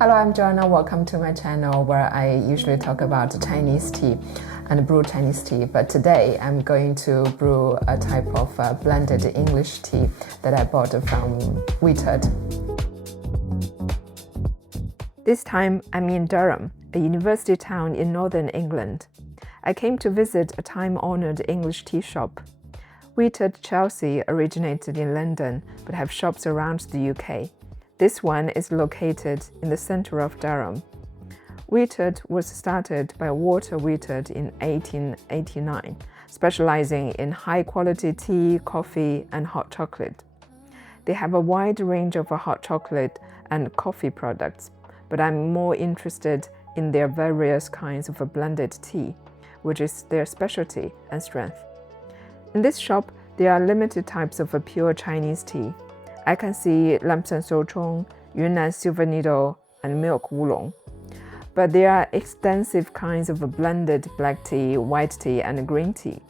Hello, I'm Joanna. Welcome to my channel where I usually talk about Chinese tea and brew Chinese tea. But today I'm going to brew a type of blended English tea that I bought from Whittard. This time I'm in Durham, a university town in northern England. I came to visit a time-honored English tea shop. Whittard Chelsea originated in London but have shops around the UK. This one is located in the center of Durham. Whittard was started by Walter Whittard in 1889, specializing in high-quality tea, coffee, and hot chocolate. They have a wide range of hot chocolate and coffee products, but I'm more interested in their various kinds of a blended tea, which is their specialty and strength. In this shop, there are limited types of a pure Chinese tea. I can see Lamson Souchong, Yunnan Silver Needle, and Milk Oolong. But there are extensive kinds of a blended black tea, white tea, and green tea.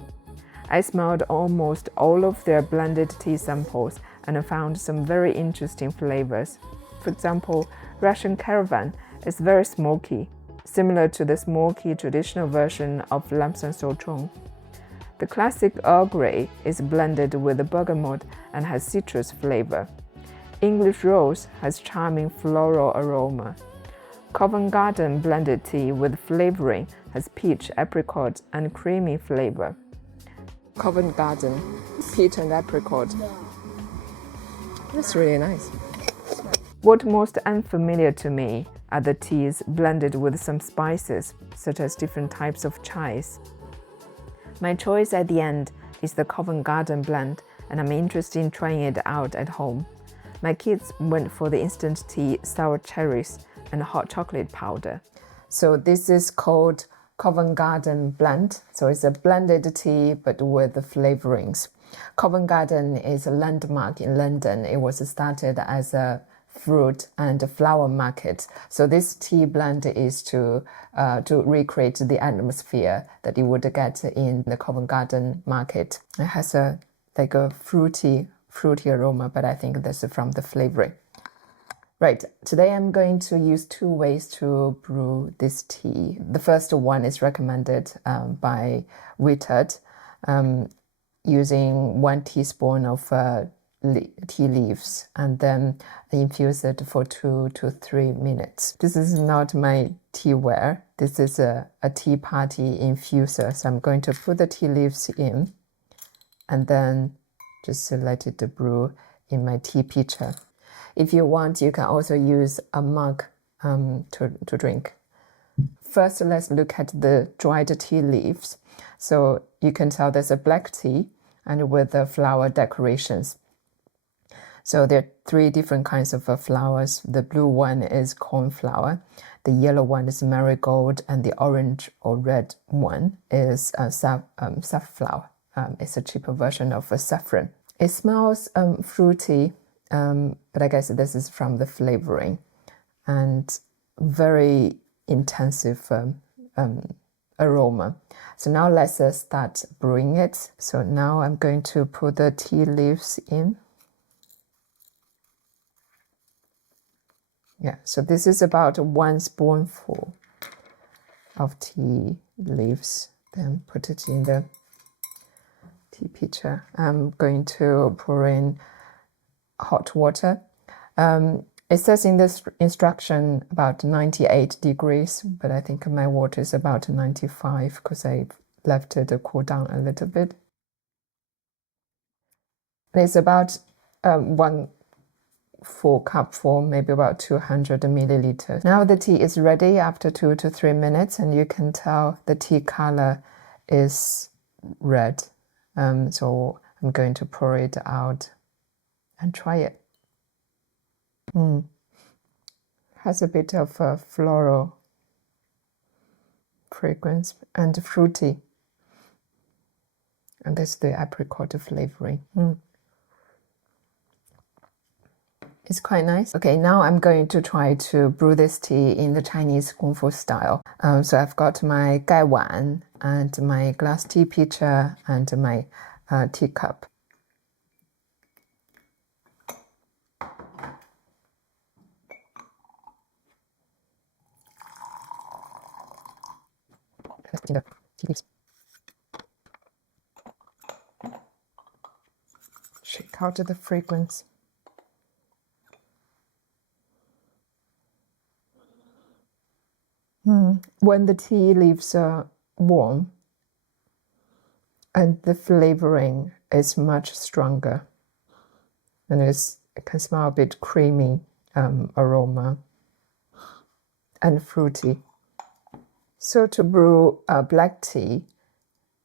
I smelled almost all of their blended tea samples and found some very interesting flavors. For example, Russian Caravan is very smoky, similar to the smoky traditional version of Lamson Souchong. The classic Earl Grey is blended with bergamot and has citrus flavor. English Rose has charming floral aroma. Covent Garden blended tea with flavoring has peach, apricot, and creamy flavor. Covent Garden, peach and apricot. That's really nice. What most unfamiliar to me are the teas blended with some spices, such as different types of chives. My choice at the end is the Covent Garden blend, and I'm interested in trying it out at home. My kids went for the instant tea, sour cherries, and hot chocolate powder. So this is called Covent Garden blend. So it's a blended tea, but with the flavorings. Covent Garden is a landmark in London. It was started as a fruit and flower market. So this tea blend is to recreate the atmosphere that you would get in the Covent Garden market. It has a fruity aroma, but I think that's from the flavoring. Right, today I'm going to use two ways to brew this tea. The first one is recommended by Whittard, using 1 teaspoon of tea leaves and then infuse it for 2 to 3 minutes. This is not my teaware. This is a tea party infuser. So I'm going to put the tea leaves in and then just let it brew in my tea pitcher. If you want, you can also use a mug to drink. First, let's look at the dried tea leaves. So you can tell there's a black tea and with the flower decorations. So there are 3 different kinds of flowers. The blue one is cornflower, the yellow one is marigold, and the orange or red one is safflower. It's a cheaper version of saffron. It smells fruity, but I guess this is from the flavoring, and very intensive aroma. So now let's start brewing it. So now I'm going to put the tea leaves in. Yeah, so this is about 1 spoonful of tea leaves. Then put it in the tea pitcher. I'm going to pour in hot water. It says in this instruction about 98 degrees, but I think my water is about 95 because I left it to cool down a little bit. And it's about 1 full cupful, maybe about 200 milliliters. Now the tea is ready after 2 to 3 minutes, and you can tell the tea color is red. So I'm going to pour it out and try it. Has a bit of a floral fragrance and fruity. And that's the apricot flavoring. It's quite nice. Okay, now I'm going to try to brew this tea in the Chinese Kung Fu style. So I've got my gai wan and my glass tea pitcher and my teacup. Let's put in the tea leaves. Shake out the fragrance. When the tea leaves are warm and the flavoring is much stronger, and it can smell a bit creamy aroma and fruity. So to brew black tea,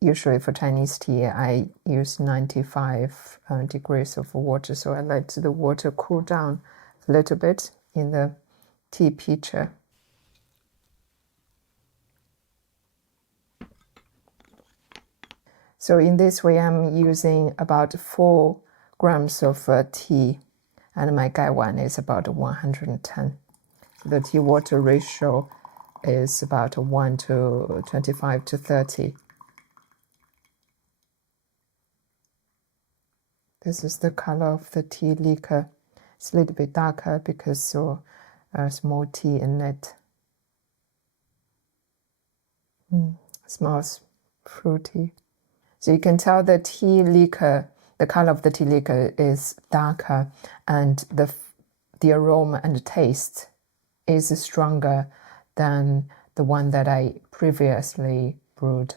usually for Chinese tea, I use 95 degrees of water. So I let the water cool down a little bit in the tea pitcher. So in this way, I'm using about 4 grams of tea, and my gaiwan is about 110. The tea water ratio is about 1 to 25 to 30. This is the color of the tea liquor. It's a little bit darker because there's more tea in it. Smells fruity. So you can tell the tea liquor, the color of the tea liquor is darker, and the aroma and the taste is stronger than the one that I previously brewed.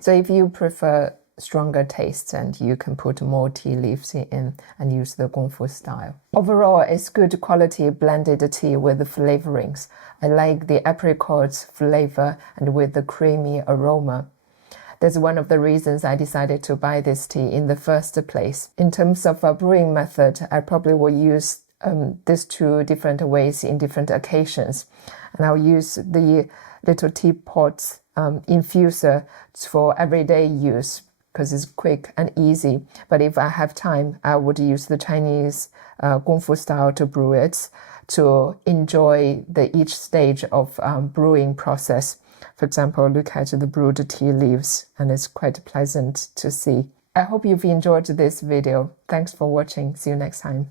So if you prefer stronger taste, and you can put more tea leaves in and use the Gongfu style. Overall, it's good quality blended tea with the flavorings. I like the apricot flavor and with the creamy aroma. That's one of the reasons I decided to buy this tea in the first place. In terms of a brewing method, I probably will use these 2 different ways in different occasions. And I'll use the little teapot infuser for everyday use because it's quick and easy. But if I have time, I would use the Chinese Gongfu style to brew it, to enjoy each stage of brewing process. For example, look at the brewed tea leaves, and it's quite pleasant to see. I hope you've enjoyed this video. Thanks for watching. See you next time.